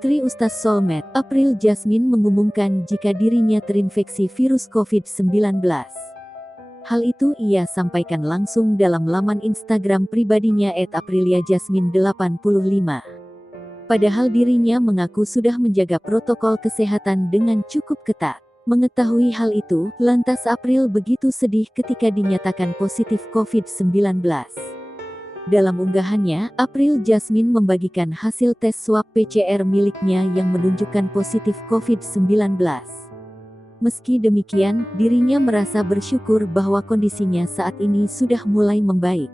Istri Ustaz Solmed, April Jasmine mengumumkan jika dirinya terinfeksi virus COVID-19. Hal itu ia sampaikan langsung dalam laman Instagram pribadinya @apriliajasmine85. Padahal dirinya mengaku sudah menjaga protokol kesehatan dengan cukup ketat. Mengetahui hal itu, lantas April begitu sedih ketika dinyatakan positif COVID-19. Dalam unggahannya, April Jasmine membagikan hasil tes swab PCR miliknya yang menunjukkan positif COVID-19. Meski demikian, dirinya merasa bersyukur bahwa kondisinya saat ini sudah mulai membaik.